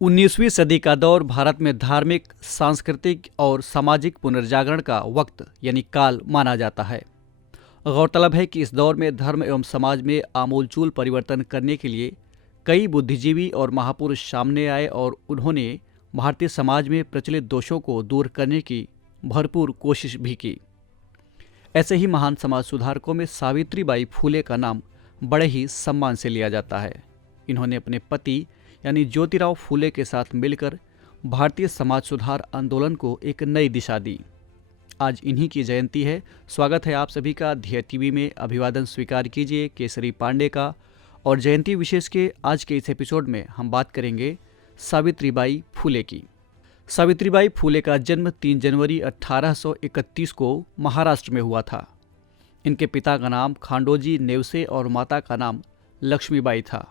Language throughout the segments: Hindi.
19वीं सदी का दौर भारत में धार्मिक, सांस्कृतिक और सामाजिक पुनर्जागरण का वक्त यानी काल माना जाता है। गौरतलब है कि इस दौर में धर्म एवं समाज में आमूलचूल परिवर्तन करने के लिए कई बुद्धिजीवी और महापुरुष सामने आए और उन्होंने भारतीय समाज में प्रचलित दोषों को दूर करने की भरपूर कोशिश भी की। ऐसे ही महान समाज सुधारकों में सावित्रीबाई फूले का नाम बड़े ही सम्मान से लिया जाता है। इन्होंने अपने पति यानी ज्योतिराव फूले के साथ मिलकर भारतीय समाज सुधार आंदोलन को एक नई दिशा दी। आज इन्हीं की जयंती है। स्वागत है आप सभी का ध्येय टीवी में। अभिवादन स्वीकार कीजिए केसरी पांडे का। और जयंती विशेष के आज के इस एपिसोड में हम बात करेंगे सावित्रीबाई फूले की। सावित्रीबाई फूले का जन्म 3 जनवरी 1831 को महाराष्ट्र में हुआ था। इनके पिता का नाम खांडोजी नेवसे और माता का नाम लक्ष्मीबाई था।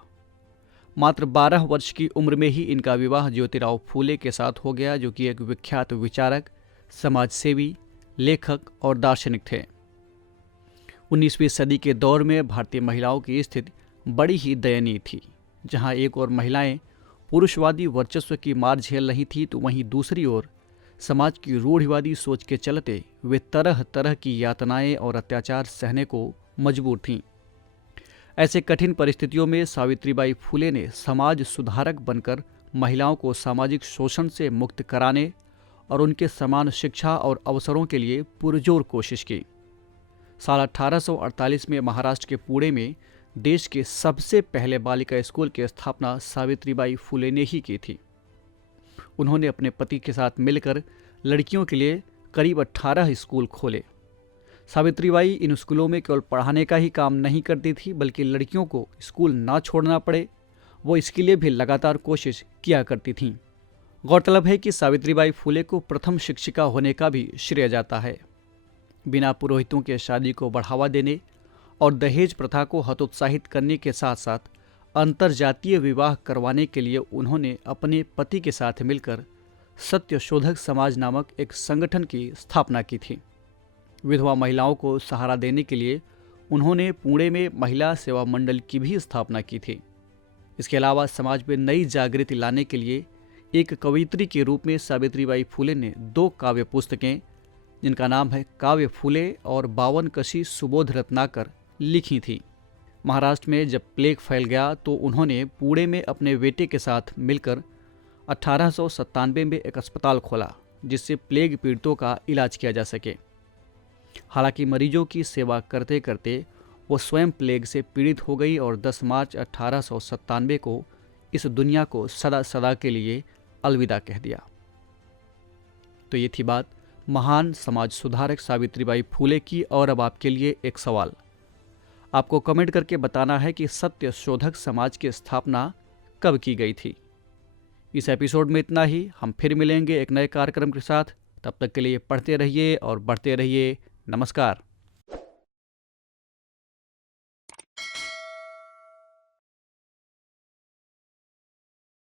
मात्र 12 वर्ष की उम्र में ही इनका विवाह ज्योतिराव फूले के साथ हो गया, जो कि एक विख्यात विचारक, समाजसेवी, लेखक और दार्शनिक थे। 19वीं सदी के दौर में भारतीय महिलाओं की स्थिति बड़ी ही दयनीय थी। जहां एक ओर महिलाएं पुरुषवादी वर्चस्व की मार झेल रही थी, तो वहीं दूसरी ओर समाज की रूढ़िवादी सोच के चलते वे तरह तरह की यातनाएं और अत्याचार सहने को मजबूर थीं। ऐसे कठिन परिस्थितियों में सावित्रीबाई फूले ने समाज सुधारक बनकर महिलाओं को सामाजिक शोषण से मुक्त कराने और उनके समान शिक्षा और अवसरों के लिए पुरजोर कोशिश की। साल 1848 में महाराष्ट्र के पुणे में देश के सबसे पहले बालिका स्कूल की स्थापना सावित्रीबाई फूले ने ही की थी। उन्होंने अपने पति के साथ मिलकर लड़कियों के लिए करीब 18 स्कूल खोले। सावित्रीबाई इन स्कूलों में केवल पढ़ाने का ही काम नहीं करती थी, बल्कि लड़कियों को स्कूल ना छोड़ना पड़े, वो इसके लिए भी लगातार कोशिश किया करती थीं। गौरतलब है कि सावित्रीबाई फूले को प्रथम शिक्षिका होने का भी श्रेय जाता है। बिना पुरोहितों के शादी को बढ़ावा देने और दहेज प्रथा को हतोत्साहित करने के साथ साथ अंतरजातीय विवाह करवाने के लिए उन्होंने अपने पति के साथ मिलकर सत्यशोधक समाज नामक एक संगठन की स्थापना की थी। विधवा महिलाओं को सहारा देने के लिए उन्होंने पुणे में महिला सेवा मंडल की भी स्थापना की थी। इसके अलावा समाज में नई जागृति लाने के लिए एक कवयित्री के रूप में सावित्रीबाई फूले ने 2 काव्य पुस्तकें, जिनका नाम है काव्य फूले और 52 कशी सुबोध रत्नाकर, लिखी थी। महाराष्ट्र में जब प्लेग फैल गया तो उन्होंने पुणे में अपने बेटे के साथ मिलकर 1897 में एक अस्पताल खोला, जिससे प्लेग पीड़ितों का इलाज किया जा सके। हालांकि मरीजों की सेवा करते करते वो स्वयं प्लेग से पीड़ित हो गई और 10 मार्च 1897 को इस दुनिया को सदा सदा के लिए अलविदा कह दिया। तो ये थी बात महान समाज सुधारक सावित्रीबाई फूले की। और अब आपके लिए एक सवाल, आपको कमेंट करके बताना है कि सत्य शोधक समाज की स्थापना कब की गई थी। इस एपिसोड में इतना ही। हम फिर मिलेंगे एक नए कार्यक्रम के साथ। तब तक के लिए पढ़ते रहिए और बढ़ते रहिए। नमस्कार।